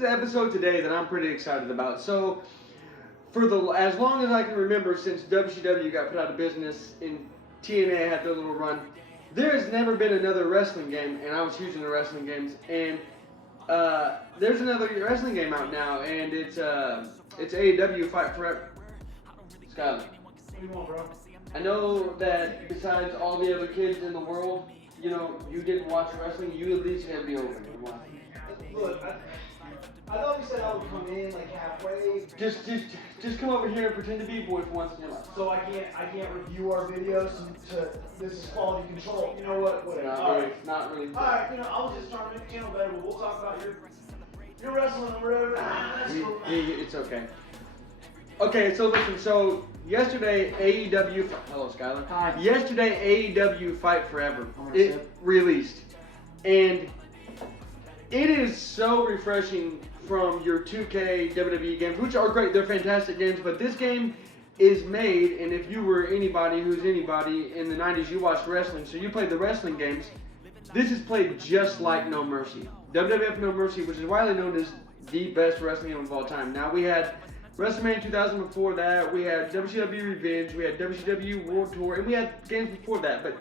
an episode today that I'm pretty excited about. So, as long as I can remember, since WCW got put out of business and TNA had their little run, there has never been another wrestling game, and I was huge into wrestling games, and there's another wrestling game out now, and it's AEW Fight Forever. Skyler. What do you want, bro? I know that besides all the other kids in the world, you know, you didn't watch wrestling, you at least had to be open and watch. Look, I thought you said I would come in like halfway. Just come over here and pretend to be a boy for once in your life. So I can't review our videos this is quality control. You know what? Whatever. Not really. Alright, you know, I was just trying to make the channel better, but we'll talk about your wrestling or whatever. That's cool. It's okay. Okay, so listen, so yesterday AEW, hello Skylar. Hi. Yesterday AEW Fight Forever, it released. And it is so refreshing from your 2K WWE games, which are great, they're fantastic games, but this game is made, and if you were anybody who's anybody in the 90s, you watched wrestling, so you played the wrestling games. This is played just like No Mercy. WWF No Mercy, which is widely known as the best wrestling game of all time. Now we had WrestleMania 2000 before that, we had WCW Revenge, we had WCW World Tour, and we had games before that, but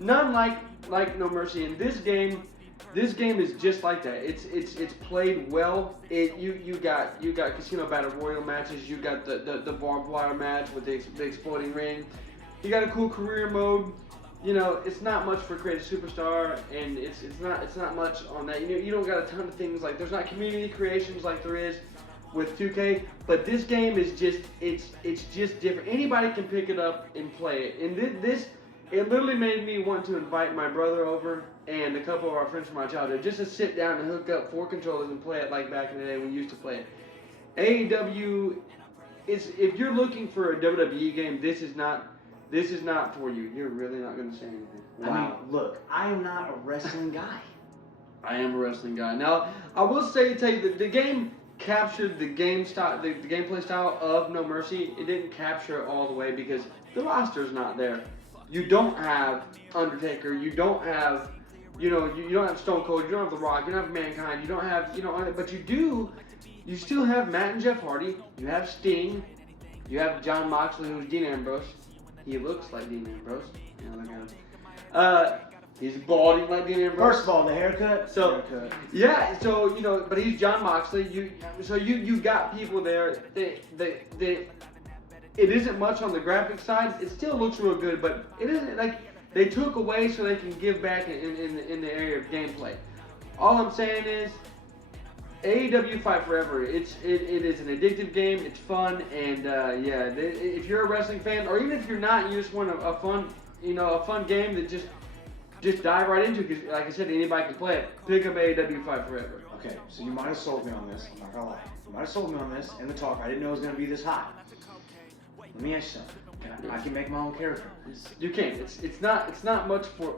none like No Mercy. And this game is just like that. It's played well. You got Casino Battle Royal matches. You got the barbed wire match with the exploding ring. You got a cool career mode. You know, it's not much for Create a Superstar, and it's not much on that. You don't got a ton of things like there's not community creations like there is with 2K. But this game is just it's just different. Anybody can pick it up and play it. And it literally made me want to invite my brother over and a couple of our friends from my childhood just to sit down and hook up 4 controllers and play it like back in the day when we used to play it. AEW if you're looking for a WWE game, this is not for you. You're really not going to say anything. Wow. I mean, look, I am not a wrestling guy. I am a wrestling guy. Now, I will say that the game captured the game style, the gameplay style of No Mercy. It didn't capture it all the way because the roster's not there. You don't have Undertaker. You don't have, you don't have Stone Cold. You don't have The Rock. You don't have Mankind. You don't have, but you do. You still have Matt and Jeff Hardy. You have Sting. You have John Moxley, who's Dean Ambrose. He looks like Dean Ambrose. Look at him. He's balding like Dean Ambrose. First of all, the haircut. Yeah. So but he's John Moxley. You got people there. It isn't much on the graphic side. It still looks real good, but it isn't like they took away so they can give back in the area of gameplay. All I'm saying is, AEW Fight Forever. It is an addictive game. It's fun, and if you're a wrestling fan, or even if you're not, you just want a fun game that just dive right into. Because like I said, anybody can play it. Pick up AEW Fight Forever. Okay, so you might have sold me on this. I'm not gonna lie. You might have sold me on this in the talk. I didn't know it was gonna be this high. Let me ask you something. I can make my own character. You can. It's not much for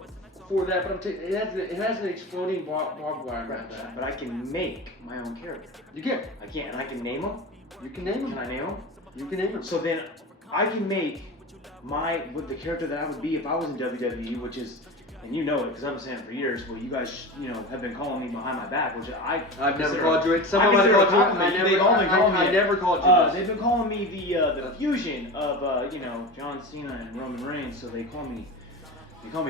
that, but I'm telling you, it has an exploding barbed wire match. But I can make my own character. You can. I can, and I can name them. You can name them. Can I name them? You can name them. So then, I can make with the character that I would be if I was in WWE, which is, and you know it because I've been saying it for years. Well, you guys, have been calling me behind my back, which I've never called you it. Someone might have called you it. I never called you this. They've been calling me the fusion of John Cena and Roman Reigns, so they call me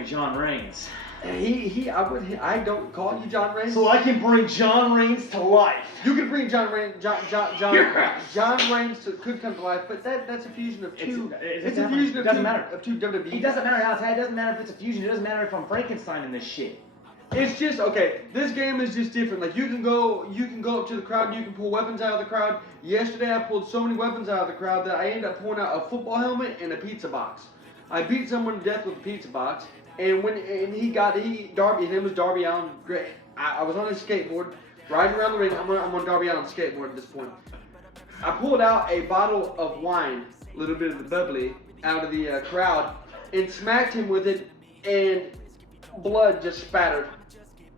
John Reigns. I don't call you John Reigns. So I can bring John Reigns to life. You can bring John Reigns. John Reigns could come to life, but that's a fusion of two. It's a fusion of two WWE. It doesn't matter how it's. It doesn't matter if it's a fusion. It doesn't matter if I'm Frankenstein in this shit. It's just okay. This game is just different. Like you can go up to the crowd. You can pull weapons out of the crowd. Yesterday I pulled so many weapons out of the crowd that I ended up pulling out a football helmet and a pizza box. I beat someone to death with a pizza box. And his name was Darby Allin. Great. I was on his skateboard, riding around the ring. I'm on Darby Allin's skateboard at this point. I pulled out a bottle of wine, a little bit of the bubbly, out of the crowd, and smacked him with it, and blood just spattered.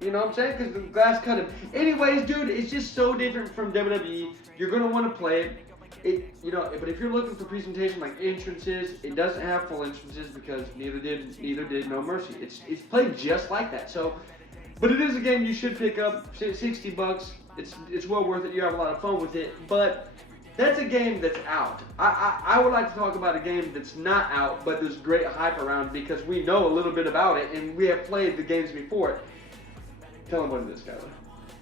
You know what I'm saying? Because the glass cut him. Anyways, dude, it's just so different from WWE. You're gonna want to play it. But if you're looking for presentation like entrances, it doesn't have full entrances because neither did No Mercy. It's played just like that. So, but it is a game you should pick up. $60. It's well worth it. You have a lot of fun with it, but that's a game that's out. I would like to talk about a game that's not out, but there's great hype around because we know a little bit about it and we have played the games before it. Tell them what it is, Skyler.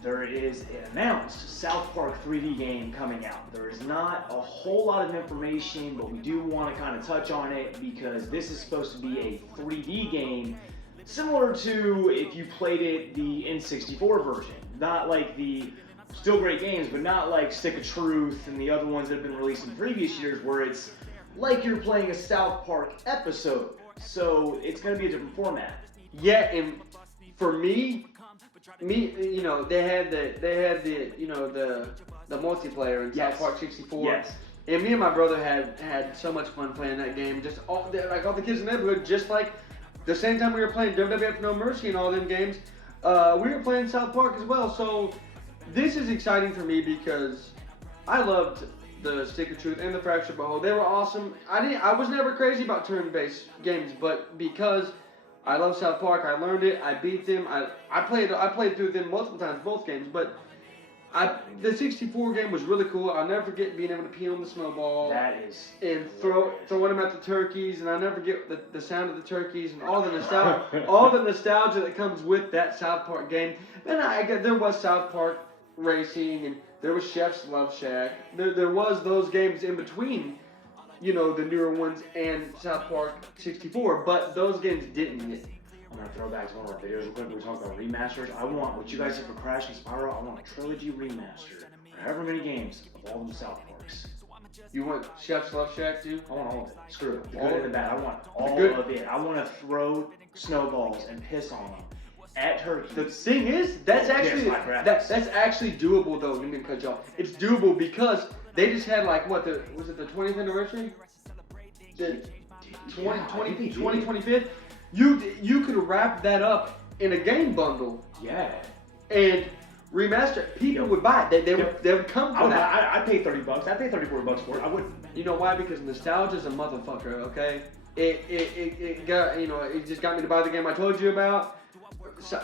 There is an announced South Park 3D game coming out. There is not a whole lot of information, but we do want to kind of touch on it because this is supposed to be a 3D game similar to if you played it the N64 version. Not like the still great games, but not like Stick of Truth and the other ones that have been released in previous years where it's like you're playing a South Park episode. So it's going to be a different format. Yeah, and for me, you know, they had the you know, the multiplayer in South Park 64. Yes. And me and my brother had so much fun playing that game. Just all the kids in the neighborhood, just like the same time we were playing WWF No Mercy and all them games, we were playing South Park as well. So this is exciting for me because I loved the Stick of Truth and the Fractured But Whole. They were awesome. I was never crazy about turn-based games, but because I love South Park, I learned it, I beat them, I played through them multiple times, both games, but the 64 game was really cool. I'll never forget being able to pee on the snowball. That is. And throwing them at the turkeys, and I'll never forget the sound of the turkeys and all the nostalgia that comes with that South Park game. And there was South Park Racing, and there was Chef's Love Shack. There was those games in between, you know, the newer ones and South Park 64, but those games didn't hit. I'm going to throw back to one of our videos real quick. We talked about remasters. I want what you guys did for Crash and Spyro. I want a trilogy remaster for however many games of all them South Parks. You want Chef's Love Shack too? I want all of it. Screw it. The All good of and the bad. I want all good- of it. I want to throw snowballs and piss on them at turkeys. The thing is, that's actually my graphics. that's actually doable though. Let me cut you off. It's doable because they just had like was it the 20th anniversary? The 25th. You could wrap that up in a game bundle. Yeah. And remaster it. People would buy it. They would come for that. I paid $30. I paid $34 for it. I wouldn't. You know why? Because nostalgia's a motherfucker. Okay. It got, you know, it just got me to buy the game I told you about.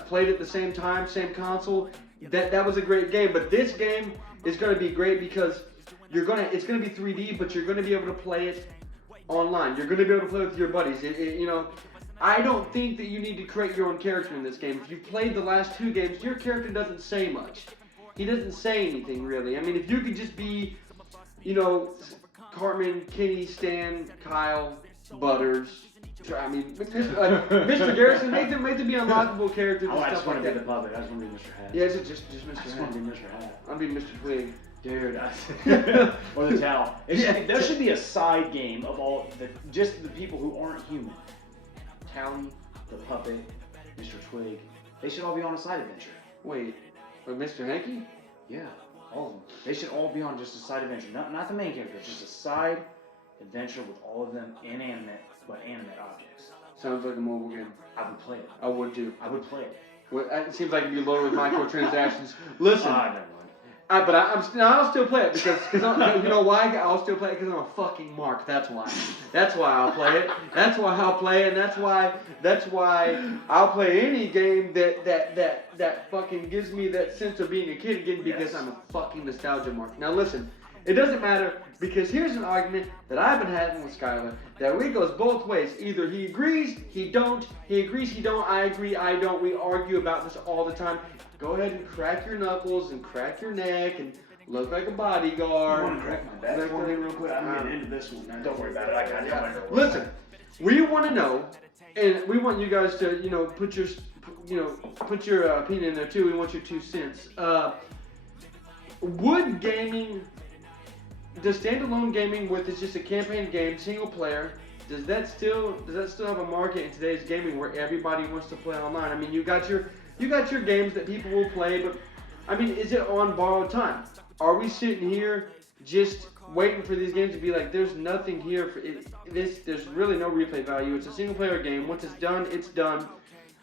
Played it at the same time, same console. That was a great game. But this game is going to be great because it's going to be 3D, but you're going to be able to play it online. You're going to be able to play with your buddies. You know, I don't think that you need to create your own character in this game. If you've played the last two games, your character doesn't say much. He doesn't say anything really. I mean, if you could just be, you know, Cartman, Kenny, Stan, Kyle, Butters. I mean, Mr. Garrison, make them be unlockable characters and I stuff just want like to be that. the puppet. I just want to be Mr. Hat. Yeah, is it just Mr. I just Hat? want to be Mr. Hat. I'm being Mr. Twig. Dude, or the towel. There should be a side game of all just the people who aren't human. Tally, the puppet, Mr. Twig. They should all be on a side adventure. Wait, with Mr. Hanky? Yeah, all of them. They should all be on just a side adventure. Not the main character, just a side adventure with all of them inanimate but animate objects. Sounds like a mobile game. I would play it. I would too. I would play it. Well, it seems like it'd be loaded with microtransactions. Listen, Never mind. but I'll still play it because you know why? I'll still play it because I'm a fucking mark. That's why. That's why I'll play it. That's why I'll play it. And that's why I'll play any game that fucking gives me that sense of being a kid again because I'm a fucking nostalgia mark. Now listen, it doesn't matter because here's an argument that I've been having with Skylar that it goes both ways. Either he agrees, he don't. He agrees, he don't. I agree, I don't. We argue about this all the time. Go ahead and crack your knuckles and crack your neck and look like a bodyguard. I want to crack my back for me real quick. I'm getting into this one, man. Don't worry about it. I got it. Listen, we want to know, and we want you guys to, you know, put your opinion in there too. We want your 2 cents. Would gaming, does standalone gaming with it's just a campaign game, single player, does that still have a market in today's gaming where everybody wants to play online? I mean, you got your games that people will play, but I mean, is it on borrowed time? Are we sitting here just waiting for these games to be like, there's nothing here for it, there's really no replay value. It's a single player game. Once it's done, it's done.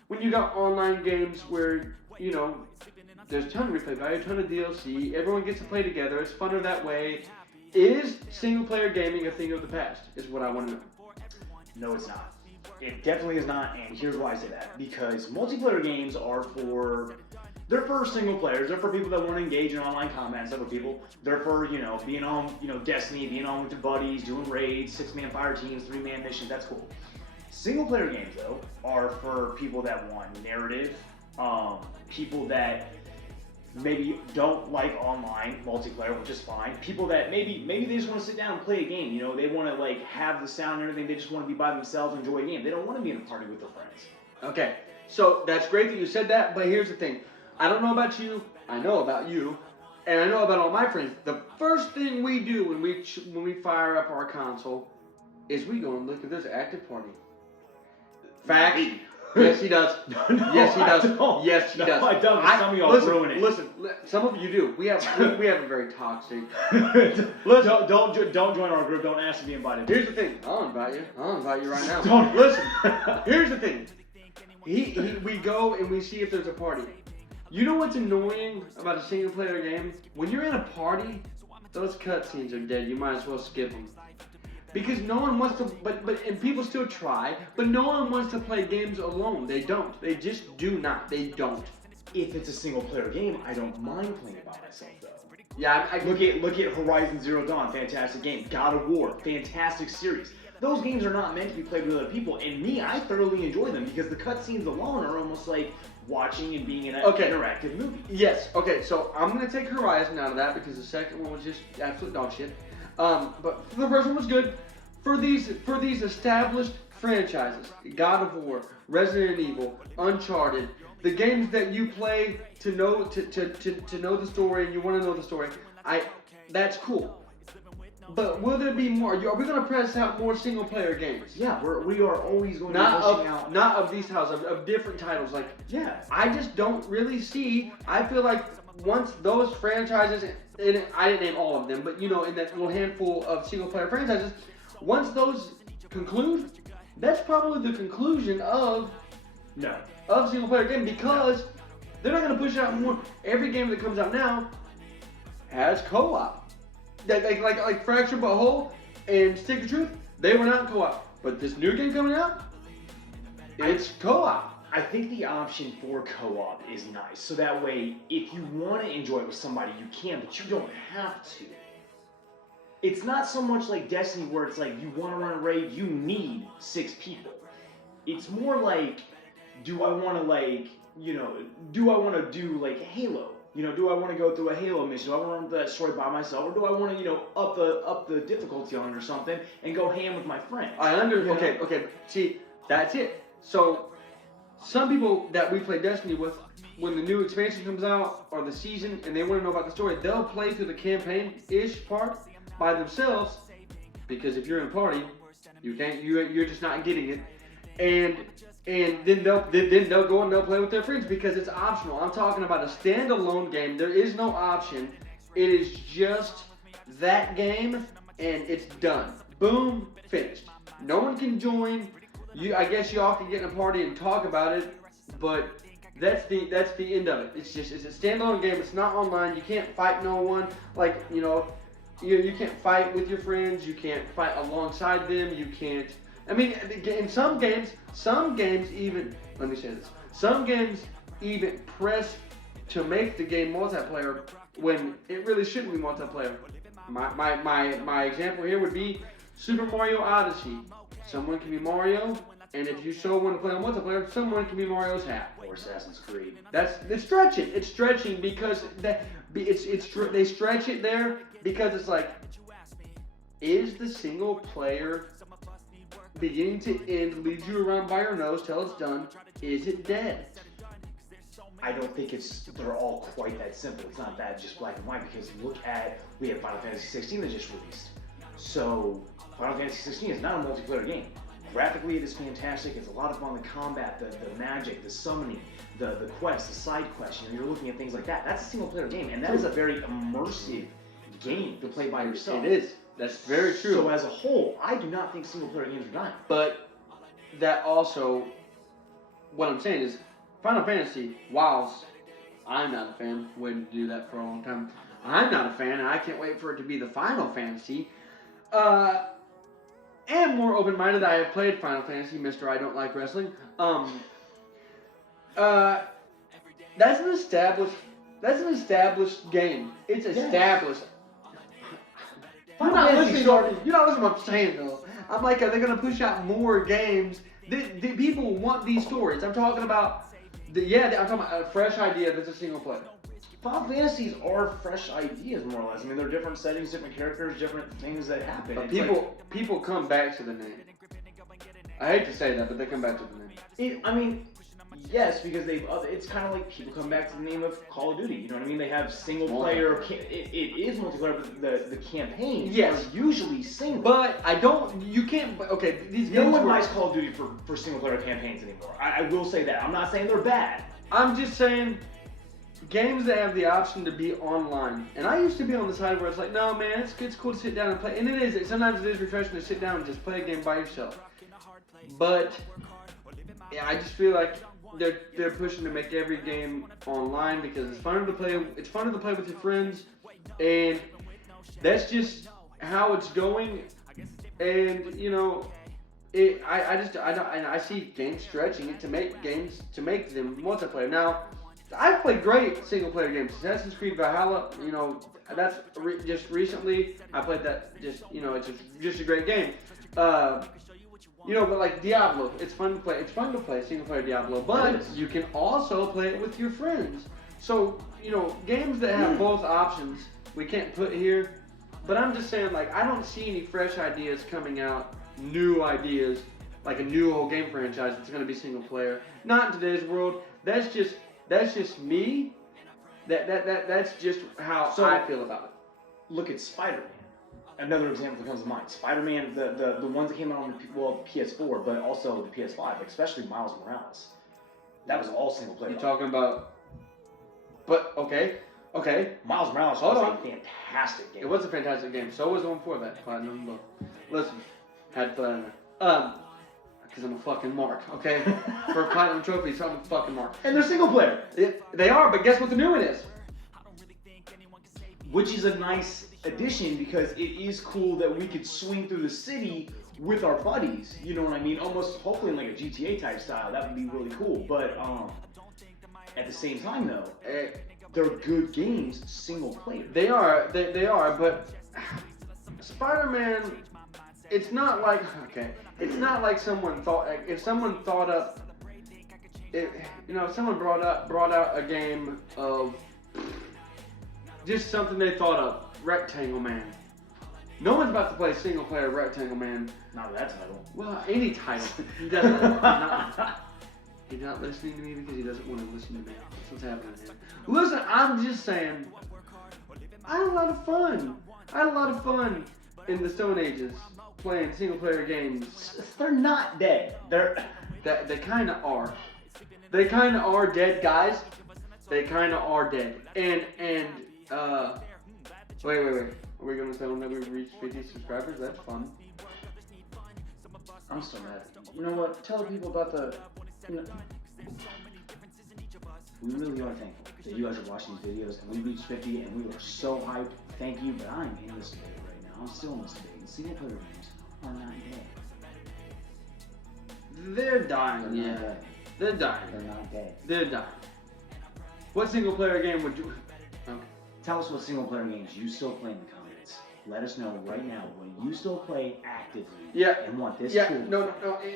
When you got online games where, you know, there's a ton of replay value, a ton of DLC, everyone gets to play together, it's funner that way. Is single player gaming a thing of the past? Is what I want to know. No, it's not. It definitely is not, and here's why I say that. Because multiplayer games are for They're for single players. They're for people that want to engage in online combat and stuff with people. They're for, being on, Destiny, being on with your buddies, doing raids, 6-man fire teams, 3-man missions. That's cool. Single player games, though, are for people that want narrative, people that maybe don't like online multiplayer, which is fine. People that maybe they just want to sit down and play a game. They want to like have the sound and everything. They just want to be by themselves and enjoy a game. They don't want to be in a party with their friends. Okay, so that's great that you said that, but here's the thing. I don't know about you, I know about you, and I know about all my friends. The first thing we do when we fire up our console is we go and look if there's an active party. Fact. Yes, he does. Yes, he does. Yes, he does. I don't. Some of y'all ruin it. Listen, some of you do. We have a very toxic. Listen, don't join our group. Don't ask to be invited. Here's the thing. I'll invite you right now. Don't listen. Here's the thing. We go and we see if there's a party. You know what's annoying about a single player game? When you're in a party, those cutscenes are dead. You might as well skip them. Because no one wants to, and people still try, but no one wants to play games alone. They don't. They just do not. They don't. If it's a single player game, I don't mind playing it by myself though. Yeah, look at Horizon Zero Dawn, fantastic game. God of War, fantastic series. Those games are not meant to be played with other people, and me, I thoroughly enjoy them because the cutscenes alone are almost like watching and being in an interactive movie. Yes. Okay. So I'm gonna take Horizon out of that because the second one was just absolute dog shit. But the first one was good. For these established franchises, God of War, Resident Evil, Uncharted, the games that you play to know the story and you want to know the story, that's cool. But will there be more? Are we going to press out more single player games? Yeah, we are always going to be pushing out. Not of these titles, of different titles. Like, yeah, I just don't really see. I feel like once those franchises, and I didn't name all of them, but in that little handful of single player franchises, once those conclude, that's probably the conclusion of single player game because they're not going to push out more. Every game that comes out now has co-op. Like Fracture But Whole and Stick to Truth, they were not co-op. But this new game coming out, it's co-op. I think the option for co-op is nice. So that way, if you want to enjoy it with somebody, you can, but you don't have to. It's not so much like Destiny where it's like you want to run a raid, you need 6 people. It's more like, do I want to do like Halo? Do I want to go through a Halo mission? Do I want to run that story by myself? Or do I want to, up the difficulty on it or something and go ham with my friends? Okay. See, that's it. So, some people that we play Destiny with, when the new expansion comes out or the season and they want to know about the story, they'll play through the campaign-ish part by themselves because if you're in a party, you're just not getting it. And then they'll go and they'll play with their friends because it's optional. I'm talking about a standalone game. There is no option. It is just that game and it's done. Boom, finished. No one can join. I guess y'all can get in a party and talk about it, but that's the end of it. It's a standalone game. It's not online. You can't fight no one. Like, you can't fight with your friends. You can't fight alongside them. You can't. I mean, in some games even, let me say this, some games even press to make the game multiplayer when it really shouldn't be multiplayer. My example here would be Super Mario Odyssey. Someone can be Mario, and if you so want to play on multiplayer, someone can be Mario's hat. Or Assassin's Creed. It's stretching. It's stretching because they stretch it there because it's like, is the single player beginning to end, leads you around by your nose till it's done? Is it dead? I don't think they're all quite that simple. It's not that just black and white because we have Final Fantasy 16 that just released. So Final Fantasy 16 is not a multiplayer game. Graphically, it is fantastic. It's a lot of fun. The combat, the magic, the summoning, the quests, the side quests. You're looking at things like that. That's a single player game, and that is a very immersive game to play by yourself. It is. That's very true. So as a whole, I do not think single player games are dying. But that also, what I'm saying is, Final Fantasy, whilst I'm not a fan, waiting to do that for a long time, I'm not a fan, and I can't wait for it to be the Final Fantasy. Am more open-minded. I have played Final Fantasy, Mr. I Don't Like Wrestling. That's an established game. It's established. You're not listening to what I'm saying though. I'm like, are they gonna push out more games? The people want these stories. I'm talking about I'm talking about a fresh idea that's a single player. Final Fantasies are fresh ideas, more or less. I mean, they're different settings, different characters, different things that happen. But people come back to the name. I hate to say that, but they come back to the name. Yes, because it's kind of like people come back to the name of Call of Duty. You know what I mean? They have single player. It is multiplayer, but the campaigns are usually single. But you can't. Okay, these games. No one buys Call of Duty for single player campaigns anymore. I will say that. I'm not saying they're bad. I'm just saying games that have the option to be online. And I used to be on the side where it's like, no man, it's cool to sit down and play. And sometimes it is refreshing to sit down and just play a game by yourself. But I just feel like they're pushing to make every game online because it's funner to play. It's funner to play with your friends, and that's just how it's going. And I see games stretching it to make them multiplayer. Now, I've played great single player games. Assassin's Creed Valhalla, that's just recently. I played that. It's just a great game. But like Diablo, it's fun to play. It's fun to play single player Diablo, but you can also play it with your friends. So, games that have both options, we can't put here. But I'm just saying, like, I don't see any fresh ideas coming out, new ideas, like a new old game franchise that's going to be single player. Not in today's world. That's just me. That's just how I feel about it. Look at Spider-Man. Another example that comes to mind. Spider-Man, the ones that came out on the PS4, but also the PS5, like especially Miles Morales. That was all single player. You're talking about... But, okay. Miles Morales was a fantastic game. It was a fantastic game. So was the one before that. Platinum. Listen, had Platinum. Because I'm a fucking mark, okay? For Platinum trophies, I'm a fucking mark. And they're single player. They are, but guess what the new one is? Which is a nice addition because it is cool that we could swing through the city with our buddies. You know what I mean? Almost, hopefully, in like a GTA type style. That would be really cool. But at the same time, though, they're good games, single player. They are, but Spider-Man, it's not like, it's not like someone thought, if someone thought up, if someone brought out a game of just something they thought of, Rectangle Man. No one's about to play single player Rectangle Man. Not that title. Well, any title. He doesn't. He's not listening to me because he doesn't want to listen to me. That's what's happening here. Listen, I'm just saying, I had a lot of fun. I had a lot of fun in the Stone Ages playing single player games. They're not dead. They kind of are. They kind of are dead, guys. They kind of are dead. And wait. Are we going to tell them that we've reached 50 subscribers? That's fun. I'm so mad. You know what? Tell the people about we really are thankful that you guys are watching these videos and we reached 50 and we are so hyped. Thank you, but I'm in this debate right now. I'm still in this debate. And single player games are not dead. They're dying. They're dying. They're not dead. They're dying. What single player game would you... Okay. Tell us what single player games you still play in the comments. Let us know right now what you still play actively. And want this tool. No.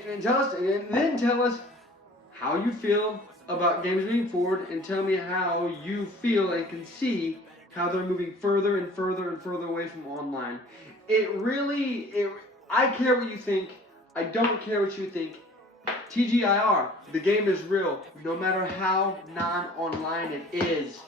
And tell us, and then tell us how you feel about games moving forward, and tell me how you feel and can see how they're moving further and further and further away from online. I care what you think. I don't care what you think. TGIR, the game is real, no matter how non-online it is.